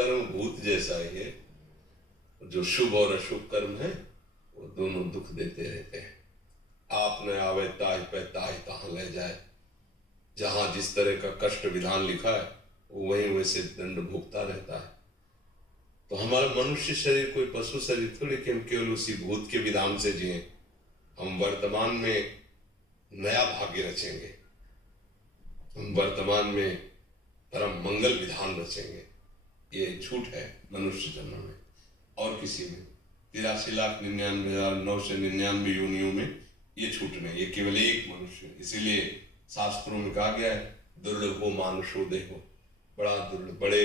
कर्म भूत जैसा ही है, जो शुभ और अशुभ कर्म है वो दोनों दुख देते रहते हैं। आप न आवे ताज पे ताज कहाँ ले जाए। जहां जिस तरह का कष्ट विधान लिखा है वो वहीं वैसे दंड भुगता रहता है। तो हमारा मनुष्य शरीर कोई पशु शरीर थोड़ी कि हम केवल उसी भूत के विधान से जिए। हम वर्तमान में नया भाग्य रचेंगे, हम वर्तमान में परम मंगल विधान रचेंगे। ये झूठ है मनुष्य जन्म में और किसी में 83,99,999 योनियों में ये छूट नहीं, ये केवल एक मनुष्य। इसीलिए शास्त्रों में कहा गया है दुर्लभो मानुषो देहो, बड़ा दुर्लभ, बड़े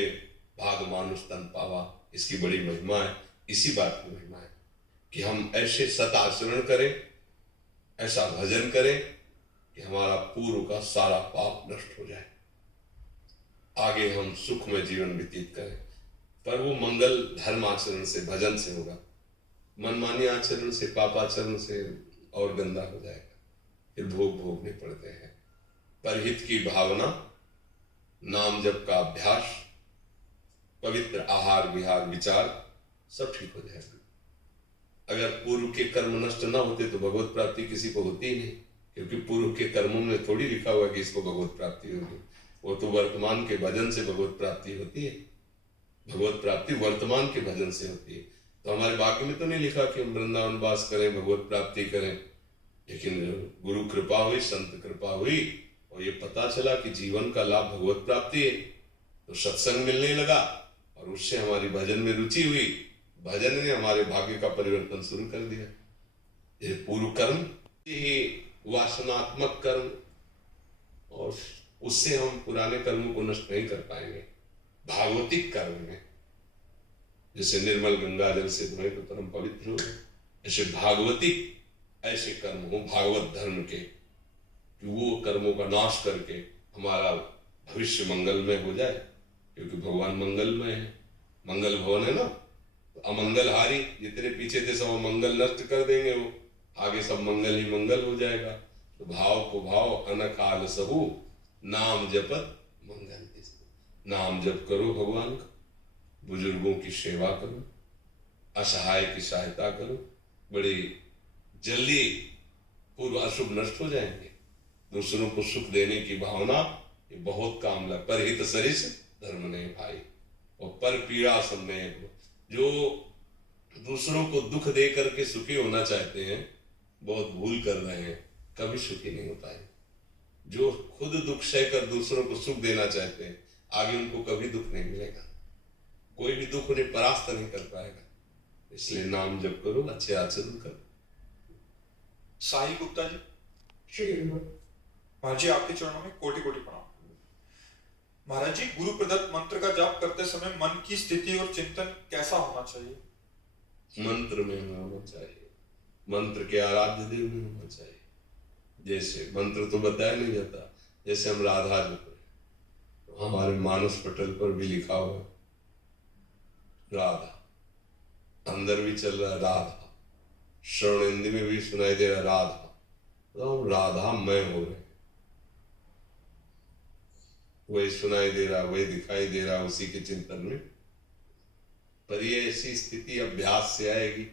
भाग मानुष तन पावा। इसकी बड़ी महिमा है, इसी बात की महिमा है कि हम ऐसे सत आचरण करें, ऐसा भजन करें कि हमारा पूर्व का सारा पाप नष्ट हो जाए, आगे हम सुख में जीवन व्यतीत करें। पर वो मंगल धर्म आचरण से, भजन से होगा। मनमानी आचरण से, पापाचरण से और गंदा हो जाएगा, फिर भोग भोगने पड़ते हैं। परहित की भावना, नाम जप का अभ्यास, पवित्र आहार विहार विचार, सब ठीक हो जाएगा। अगर पूर्व के कर्म नष्ट ना होते तो भगवत प्राप्ति किसी को होती ही नहीं, क्योंकि पूर्व के कर्मों में थोड़ी लिखा हुआ कि इसको भगवत प्राप्ति होगी। वो तो वर्तमान के भजन से भगवत प्राप्ति होती है। भगवत प्राप्ति वर्तमान के भजन से होती है। तो हमारे भाग्य में तो नहीं लिखा कि हम वृंदावन वास करें, भगवत प्राप्ति करें, लेकिन गुरु कृपा हुई, संत कृपा हुई और ये पता चला कि जीवन का लाभ भगवत प्राप्ति है, तो सत्संग मिलने लगा और उससे हमारी भजन में रुचि हुई। भजन ने हमारे भाग्य का परिवर्तन शुरू कर दिया। ये पूर्व कर्म ही वासनात्मक कर्म, और उससे हम पुराने कर्मों को नष्ट नहीं कर पाएंगे। भागवतिक कर्म में जैसे निर्मल गंगा जल से धोए तो परम पवित्र हो, ऐसे भागवतिक ऐसे कर्म हो भागवत धर्म के, कि वो कर्मों का नाश करके हमारा भविष्य मंगलमय हो जाए, क्योंकि भगवान मंगलमय है, मंगल भवन है ना। तो अमंगलहारी जितने पीछे थे सब मंगल नष्ट कर देंगे, वो आगे सब मंगल ही मंगल हो जाएगा। तो भाव को भाव अनकाल सहु, नाम जपत मंगल। नाम जप करो भगवान का, बुजुर्गों की सेवा करो, असहाय की सहायता करो, बड़ी जल्दी पूर्व अशुभ नष्ट हो जाएंगे। दूसरों को सुख देने की भावना ये बहुत काम लग। परहित सरिस धर्म नहीं भाई, और पर पीड़ा समय को, जो दूसरों को दुख दे करके सुखी होना चाहते हैं बहुत भूल कर रहे हैं, कभी सुखी नहीं हो पाए। जो खुद दुख सहकर दूसरों को सुख देना चाहते हैं आगे उनको कभी दुख नहीं मिलेगा, कोई भी दुख उन्हें परास्त नहीं कर पाएगा। इसलिए नाम जप करो, अच्छे आचरण करो। साई गुप्ता जी, महाराज जी आपके चरणों में कोटि कोटि प्रणाम। महाराज जी, गुरु प्रदत्त मंत्र का जाप करते समय मन की स्थिति और चिंतन कैसा होना चाहिए? मंत्र में होना चाहिए, मंत्र के आराध्य देव में होना चाहिए। जैसे मंत्र तो बताया नहीं जाता, जैसे हम राधा जप रहे, तो हमारे मानस पटल पर भी लिखा हुआ राधा, अंदर भी चल रहा है राधा, श्रवणेंद्र में भी सुनाई दे रहा राधा, तो हम राधा मय हो रहे, वही सुनाई दे रहा, वही दिखाई दे रहा उसी के चिंतन में। पर ये ऐसी स्थिति अभ्यास से आएगी,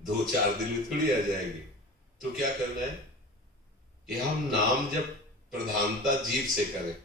2-4 दिन में थोड़ी आ जाएगी। तो क्या करना है कि हम नाम जब प्रधानता जीव से करें,